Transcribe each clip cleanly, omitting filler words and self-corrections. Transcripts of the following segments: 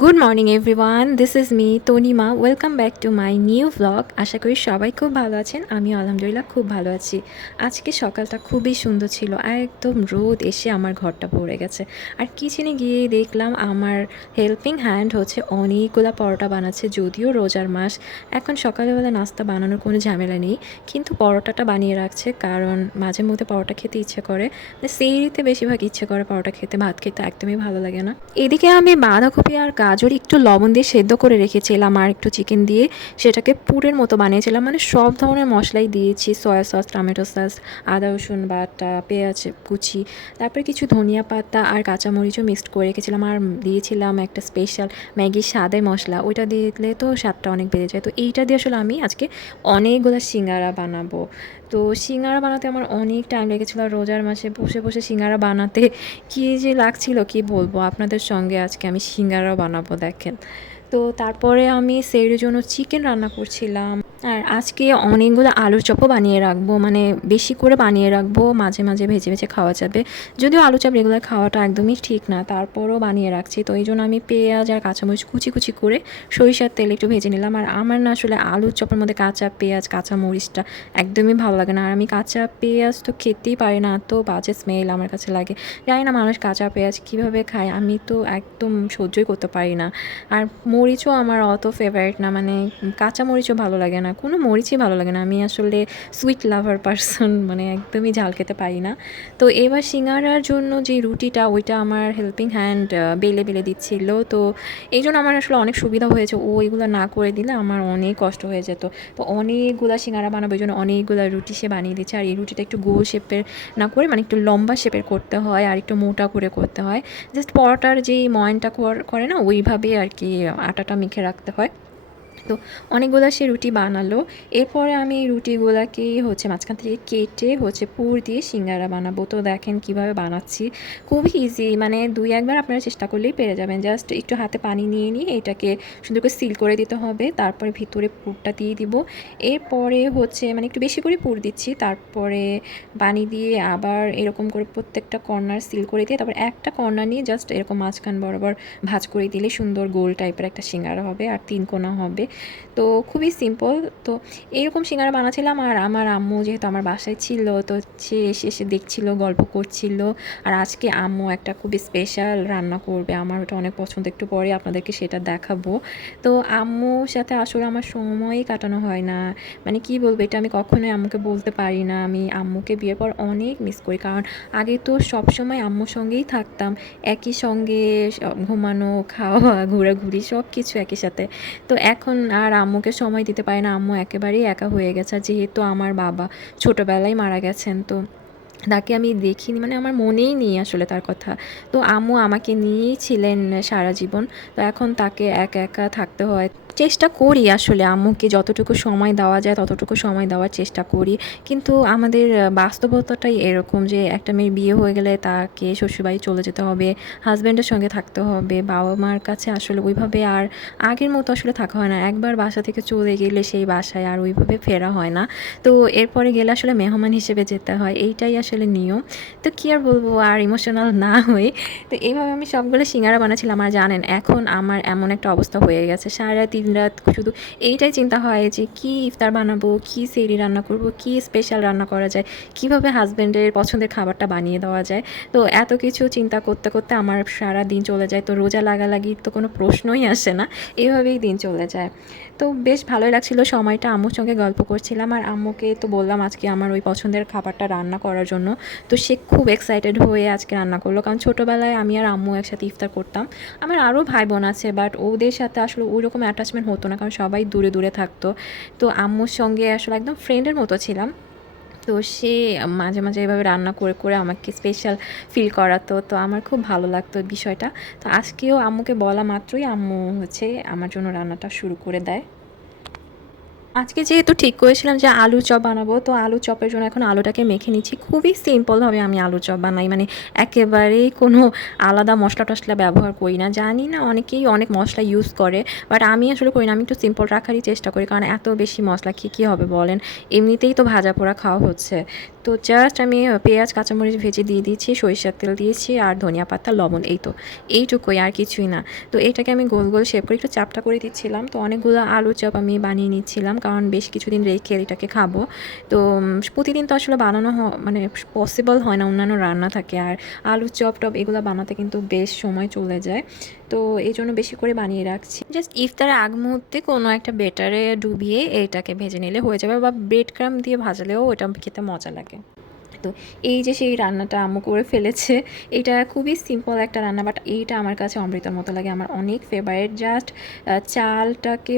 Good morning everyone, this is me Tanima. Welcome back to my new blog. আশা করি সবাই খুব ভালো আছেন। আমি আলহামদুলিল্লাহ খুব ভালো আছি। আজকে সকালটা খুবই সুন্দর ছিল, একদম রোদ এসে আমার ঘরটা ভরে গেছে। আর কিচেনে গিয়ে দেখলাম আমার হেল্পিং হ্যান্ড হচ্ছে অনেকগুলো পরোটা বানাচ্ছে। যদিও রোজার মাস, এখন সকালবেলা নাস্তা বানানোর কোনো ঝামেলা নেই, কিন্তু পরোটাটা বানিয়ে রাখছে কারণ মাঝে মধ্যে পরোটা খেতে ইচ্ছে করে। সেহরিতে বেশিরভাগ ইচ্ছে করে পরোটা খেতে, ভাত খেতে একদমই ভালো লাগে না। এদিকে আমি বাঁধাকপি আর গাজর একটু লবণ দিয়ে সেদ্ধ করে রেখেছিলাম আর একটু চিকেন দিয়ে সেটাকে পুরের মতো বানিয়েছিলাম। মানে সব ধরনের মশলাই দিয়েছি, সয়া সস, টমেটো সস, আদা রসুন বাটা, পেঁয়াজ কুচি, তারপরে কিছু ধনিয়া পাতা আর কাঁচামরিচও মিক্সড করে রেখেছিলাম। আর দিয়েছিলাম একটা স্পেশাল ম্যাগির স্বাদের মশলা, ওইটা দিলে তো স্বাদটা অনেক বেড়ে যায়। তো এইটা দিয়ে আসলে আমি আজকে অনেকগুলো সিঙ্গারা বানাবো। তো সিঙ্গারা বানাতে আমার অনেক টাইম লেগেছিলো। রোজার মাসে বসে বসে সিঙ্গারা বানাতে কী যে লাগছিল কি বলবো আপনাদের সঙ্গে। আজকে আমি সিঙ্গারা বানাবো, দেখেন। তো তারপরে আমি সেহরির জন্য চিকেন রান্না করছিলাম। আর আজকে অনেকগুলো আলুর চপও বানিয়ে রাখবো, মানে বেশি করে বানিয়ে রাখবো, মাঝে মাঝে ভেজে ভেজে খাওয়া যাবে। যদিও আলু চপ রেগুলার খাওয়াটা একদমই ঠিক না, তারপরও বানিয়ে রাখছি। তো এই জন্য আমি পেঁয়াজ আর কাঁচামরিচ কুচি কুচি করে সরিষার তেল একটু ভেজে নিলাম। আর আমার না আসলে আলুর চপের মধ্যে কাঁচা পেঁয়াজ কাঁচা মরিচটা একদমই ভালো লাগে না। আর আমি কাঁচা পেঁয়াজ তো খেতেই পারি না, তো বাজে স্মেল আমার কাছে লাগে। জানি না মানুষ কাঁচা পেঁয়াজ কীভাবে খায়, আমি তো একদম সহ্যই করতে পারি না। আর মরিচও আমার অত ফেভারিট না, মানে কাঁচা মরিচও ভালো লাগে না, কোনো মরিচই ভালো লাগে না। আমি আসলে সুইট লাভার পারসন, মানে একদমই ঝাল খেতে পারি না। তো এবার সিঙ্গারার জন্য যে রুটিটা, ওইটা আমার হেল্পিং হ্যান্ড বেলে বেলে দিচ্ছিল। তো এই জন্য আমার আসলে অনেক সুবিধা হয়েছে, ও এগুলো না করে দিলে আমার অনেক কষ্ট হয়ে যেত। তো অনেকগুলা সিঙ্গারা বানাবো, এই জন্য অনেকগুলো রুটি সে বানিয়ে দিচ্ছে। আর এই রুটিটা একটু গোল শেপের না করে, মানে একটু লম্বা শেপের করতে হয় আর একটু মোটা করে করতে হয়। জাস্ট পরোটার যেই ময়নটা করে না, ওইভাবে আর কি আটাটা মেখে রাখতে হয়। তো অনেকগুলো সে রুটি বানালো। এরপরে আমি এই রুটিগুলোকে হচ্ছে মাঝখান থেকে কেটে হচ্ছে পুর দিয়ে সিঙ্গারা বানাবো। তো দেখেন কিভাবে বানাচ্ছি, খুবই ইজি, মানে 2-1 বার আপনারা চেষ্টা করলেই পেরে যাবেন। জাস্ট একটু হাতে পানি নিয়ে নিয়ে এটাকে সুন্দর করে সিল করে দিতে হবে, তারপরে ভিতরে পুরটা দিয়ে দিব। এরপরে হচ্ছে মানে একটু বেশি করে পুর দিচ্ছি, তারপরে পানি দিয়ে আবার এরকম করে প্রত্যেকটা কর্নার সিল করে দিয়ে তারপর একটা কর্নার নিয়ে জাস্ট এরকম মাঝখান বরাবর ভাঁজ করে দিলে সুন্দর গোল টাইপের একটা সিঙ্গারা হবে আর 3 কোনা হবে। তো খুবই সিম্পল। তো এইরকম সিঙ্গারা বানাচ্ছিলাম আর আমার আম্মু যেহেতু আমার বাসায় ছিল, তো সে এসে এসে দেখছিল, গল্প করছিল। আর আজকে আম্মু একটা খুবই স্পেশাল রান্না করবে, আমার ওটা অনেক পছন্দ, একটু পরে আপনাদেরকে সেটা দেখাবো। তো আম্মুর সাথে আসলে আমার সময়ই কাটানো হয় না, মানে কি বলবো, এটা আমি কখনোই আম্মুকে বলতে পারি না। আমি আম্মুকে বিয়ের পর অনেক মিস করি, কারণ আগে তো সবসময় আম্মুর সঙ্গেই থাকতাম, একই সঙ্গে ঘুমানো, খাওয়া, ঘোরাঘুরি সব কিছু একই সাথে। তো এখন আর আম্মুকে সময় দিতে পারি না, আম্মু একেবারেই একা হয়ে গেছে। যেহেতু আমার বাবা ছোটোবেলায় মারা গেছেন, তো তাকে আমি দেখিনি, মানে আমার মনেই নেই আসলে তার কথা। তো আম্মু আমাকে নিয়েই ছিলেন সারা জীবন। তো এখন তাকে একা একা থাকতে হয়। চেষ্টা করি আসলে আম্মুকে যতটুকু সময় দেওয়া যায় ততটুকু সময় দেওয়ার চেষ্টা করি, কিন্তু আমাদের বাস্তবতাটাই এরকম যে একটা মেয়ের বিয়ে হয়ে গেলে তাকে শ্বশুরবাড়ি চলে যেতে হবে, হাজব্যান্ডের সঙ্গে থাকতে হবে, বাবা মার কাছে আসলে ওইভাবে আর আগের মতো আসলে থাকা হয় না। একবার বাসা থেকে চলে গেলে সেই বাসায় আর ওইভাবে ফেরা হয় না। তো এরপরে গেলে আসলে মেহমান হিসেবে যেতে হয়, এইটাই আসলে নিয়ম। তো কী আর বলবো, আর ইমোশনাল না হয়ে। তো এইভাবে আমি সবগুলো সিঙ্গারা বানাচ্ছিলাম। আর জানেন এখন আমার এমন একটা অবস্থা হয়ে গেছে, সারা 3 রাত শুধু এইটাই চিন্তা হয় যে কী ইফতার বানাবো, কী সেহরি রান্না করব, কী স্পেশাল রান্না করা যায়, কীভাবে হাজব্যান্ডের পছন্দের খাবারটা বানিয়ে দেওয়া যায়। তো এত কিছু চিন্তা করতে করতে আমার সারা দিন চলে যায়। তো রোজা লাগালাগি তো কোনো প্রশ্নই আসে না, এভাবেই দিন চলে যায়। তো বেশ ভালোই লাগছিল সময়টা, আম্মুর সঙ্গে গল্প করছিলাম। আর আম্মুকে তো বললাম আজকে আমার ওই পছন্দের খাবারটা রান্না করার জন্য। তো সে খুব এক্সাইটেড হয়ে আজকে রান্না করলো, কারণ ছোটোবেলায় আমি আর আম্মু একসাথে ইফতার করতাম। আমার আরও ভাই বোন আছে, বাট ওদের সাথে আসলে ওই রকম অ্যাটাচমেন্ট হতো না, কারণ সবাই দূরে দূরে থাকতো। তো আম্মুর সঙ্গে আসলে একদম ফ্রেন্ডের মতো ছিলাম। তো সে মাঝে মাঝে এভাবে রান্না করে করে আমাকে স্পেশাল ফিল করাতো, তো আমার খুব ভালো লাগতো বিষয়টা। তো আজকেও আম্মুকে বলা মাত্রই আম্মু হচ্ছে আমার জন্য রান্নাটা শুরু করে দেয়। আজকে যেহেতু ঠিক করেছিলাম যে আলুর চপ বানাবো, তো আলুর চপের জন্য এখন আলুটাকে মেখে নিচ্ছি। খুবই সিম্পলভাবে আমি আলুর চপ বানাই, মানে একেবারেই কোনো আলাদা মশলা টশলা ব্যবহার করি না। জানি না অনেকেই অনেক মশলা ইউজ করে, বাট আমি আসলে করি না। আমি একটু সিম্পল রাখারই চেষ্টা করি, কারণ এত বেশি মশলা খেয়ে কী হবে বলেন, এমনিতেই তো ভাজা পোড়া খাওয়া হচ্ছে। তো জাস্ট আমি পেঁয়াজ কাঁচামরিচ ভেজে দিয়ে দিয়েছি, সরিষার তেল দিয়েছি আর ধনিয়া পাতা লবণ, এই তো এইটুকুই আর কিছুই না। তো এটাকে আমি গোল গোল শেপ করে একটু চাপটা করে দিচ্ছিলাম। তো অনেকগুলো আলু চপ আমি বানিয়ে নিচ্ছিলাম, কারণ বেশ কিছুদিন রেখে এটাকে খাবো। তো প্রতিদিন তো আসলে বানানো মানে পসিবল হয় না, অন্যান্য রান্না থাকে, আর আলু চপ টপ এগুলো বানাতে কিন্তু বেশ সময় চলে যায়। তো এই জন্য বেশি করে বানিয়ে রাখছি। জাস্ট ইফতারের আগ মুহূর্তে কোনো একটা বেটারে ডুবিয়ে এটাকে ভেজে নিলে হয়ে যাবে, বা ব্রেড ক্রাম দিয়ে ভাজলেও এটা খেতে মজা লাগে। তো এই যে সেই রান্নাটা আম্মু করে ফেলেছে, এটা খুবই সিম্পল একটা রান্না, বাট এইটা আমার কাছে অমৃতের মতো লাগে, আমার অনেক ফেভারিট। জাস্ট চালটাকে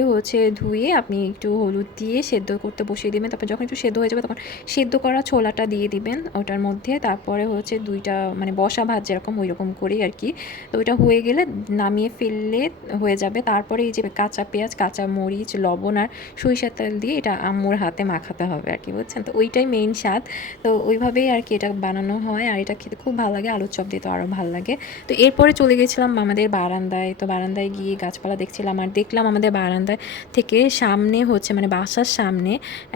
ধুয়ে আপনি একটু হলুদ দিয়ে সেদ্ধ করতে বসিয়ে দিবেন, তারপর যখন একটু সেদ্ধ হয়ে যাবে তখন সেদ্ধ করা ছোলাটা দিয়ে দিবেন ওটার মধ্যে, তারপরে দুইটা মানে বসা ভাত যেরকম ওই রকম করেই আর কি। তো ওইটা হয়ে গেলে নামিয়ে ফেললে হয়ে যাবে। তারপরে এই যে কাঁচা পেঁয়াজ, কাঁচা মরিচ, লবণ আর সরিষার তেল দিয়ে এটা আম্মুর হাতে মাখাতে হবে আর কি, বুঝছেন? তো ওইটাই মেইন স্বাদ। তো ওইভাবেই আর কি এটা বানানো হয়, আর এটা খেতে খুব ভালো লাগে, আলুর চপ দিয়ে তো আরও ভালো লাগে। তো এরপরে চলে গেছিলাম আমাদের বারান্দায়। তো বারান্দায় গিয়ে গাছপালা দেখছিলাম, আর দেখলাম আমাদের বারান্দায় থেকে সামনে মানে বাসার সামনে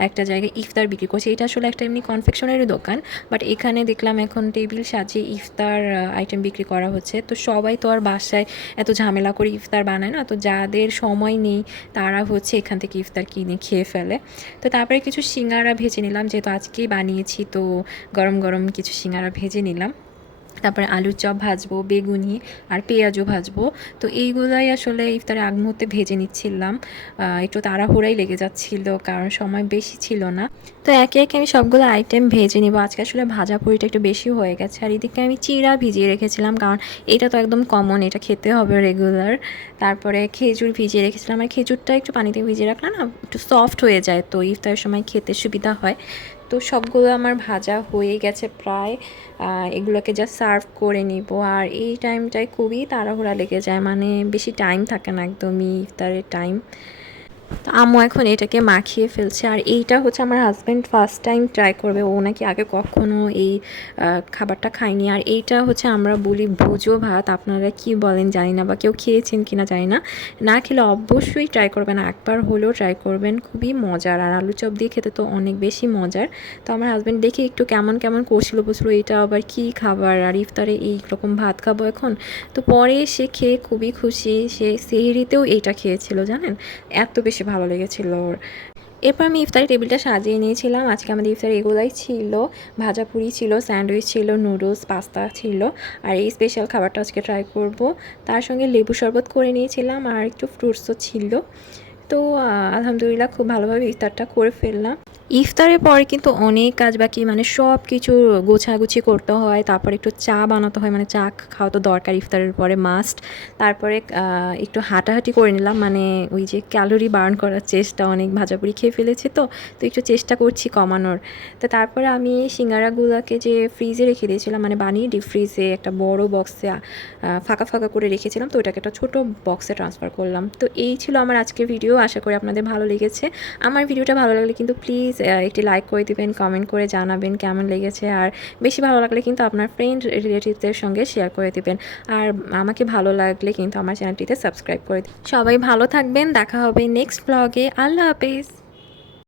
একটা জায়গায় ইফতার বিক্রি করছে। এটা আসলে একটা এমনি কনফেকশনারি দোকান, বাট এখানে দেখলাম এখন টেবিল সাজিয়ে ইফতার আইটেম বিক্রি করা হচ্ছে। তো সবাই তো আর বাসায় এত ঝামেলা করে ইফতার বানায় না, তো যাদের সময় নেই তারা এখান থেকে ইফতার কিনে খেয়ে ফেলে। তো তারপরে কিছু সিঙ্গারা ভেজে নিলাম, যেহেতু আজকেই বানিয়েছি, তো গরম গরম কিছু সিঙ্গারা ভেজে নিলাম। তারপরে আলুর চপ ভাজবো, বেগুনি আর পেঁয়াজও ভাজবো। তো এইগুলাই আসলে ইফতারের আগ মুহূর্তে ভেজে নিচ্ছিলাম। একটু তাড়াহুড়াই লেগে যাচ্ছিল, কারণ সময় বেশি ছিল না। তো একে একে আমি সবগুলো আইটেম ভেজে নিব। আজকে আসলে ভাজা পুরিটা একটু বেশি হয়ে গেছে, আর এদিকে আমি চিড়া ভিজিয়ে রেখেছিলাম, কারণ এটা তো একদম কমন, এটা খেতে হবে রেগুলার। তারপরে খেজুর ভিজিয়ে রেখেছিলাম, আর খেজুরটা একটু পানিতে ভিজিয়ে রাখলে না একটু সফট হয়ে যায়, তো ইফতারের সময় খেতে সুবিধা হয়। তো সবগুলো আমার ভাজা হয়ে গেছে প্রায়। এগুলোকে জাস্ট সার্ভ করে নিব। আর এই টাইমটায় খুবই তাড়াহুড়া লেগে যায়, মানে বেশি টাইম থাকে না একদমই ইফতারের টাইম। তো আম্মু এখন এটাকে মাখিয়ে ফেলছে, আর এইটা আমার হাজব্যান্ড ফার্স্ট টাইম ট্রাই করবে, ও নাকি আগে কখনো এই খাবারটা খায়নি। আর এইটা আমরা বলি ভুজো ভাত, আপনারা কি বলেন জানি না, বা কেউ খেয়েছেন কিনা জানি না। না খেলে অবশ্যই ট্রাই করবেন, একবার হলেও ট্রাই করবেন, খুবই মজার। আর আলু চপ দিয়ে খেতে তো অনেক বেশি মজার। তো আমার হাজব্যান্ড দেখে একটু কেমন কেমন করছিল, বলছিল এটা আবার কি খাবার, আর ইফতারে এই রকম ভাত খাবো এখন। তো পরে সে খেয়ে খুবই খুশি, সে সেহরিতেও এইটা খেয়েছিল, জানেন, এত বেশি ভালো লেগেছিল ওর। এরপর আমি ইফতারি টেবিলটা সাজিয়ে নিয়েছিলাম। আজকে আমাদের ইফতার এগুলাই ছিল, ভাজা পুরি ছিল, স্যান্ডউইচ ছিল, নুডলস, পাস্তা ছিল, আর এই স্পেশাল খাবারটা আজকে ট্রাই করব। তার সঙ্গে লেবু শরবত করে নিয়েছিলাম, আর একটু ফ্রুটসও ছিল। তো আলহামদুলিল্লাহ খুব ভালোভাবে ইফতারটা করে ফেললাম। ইফতারের পরে কিন্তু অনেক কাজ বাকি, মানে সব কিছু গোছাগুছি করতে হয়, তারপরে একটু চা বানাতে হয়, মানে চা খাওয়া তো দরকার ইফতারের পরে মাস্ট। তারপরে একটু হাঁটাহাঁটি করে নিলাম, মানে ওই যে ক্যালোরি বার্ন করার চেষ্টা, অনেক ভাজাপুরি খেয়ে ফেলেছি, তো তো একটু চেষ্টা করছি কমানোর। তো তারপরে আমি সিঙ্গারাগুলোকে যে ফ্রিজে রেখে দিয়েছিলাম, মানে বানিয়ে ডিপ ফ্রিজে একটা বড় বক্সে ফাঁকা ফাঁকা করে রেখেছিলাম, তো ওটাকে একটা ছোটো বক্সে ট্রান্সফার করলাম। তো এই ছিল আমার আজকের ভিডিও, আশা করি আপনাদের ভালো লেগেছে। আমার ভিডিওটা ভালো লাগলে কিন্তু প্লিজ একটি লাইক করে দিবেন, কমেন্ট করে জানাবেন কেমন লেগেছে, আর বেশি ভালো লাগলে কিন্তু আপনার ফ্রেন্ড রিলেটিভদের সঙ্গে শেয়ার করে দিবেন। আর আমাকে ভালো লাগলে কিন্তু আমার চ্যানেলটিতে সাবস্ক্রাইব করে দিন। সবাই ভালো থাকবেন, দেখা হবে নেক্সট ব্লগে। আল্লাহ হাফেজ।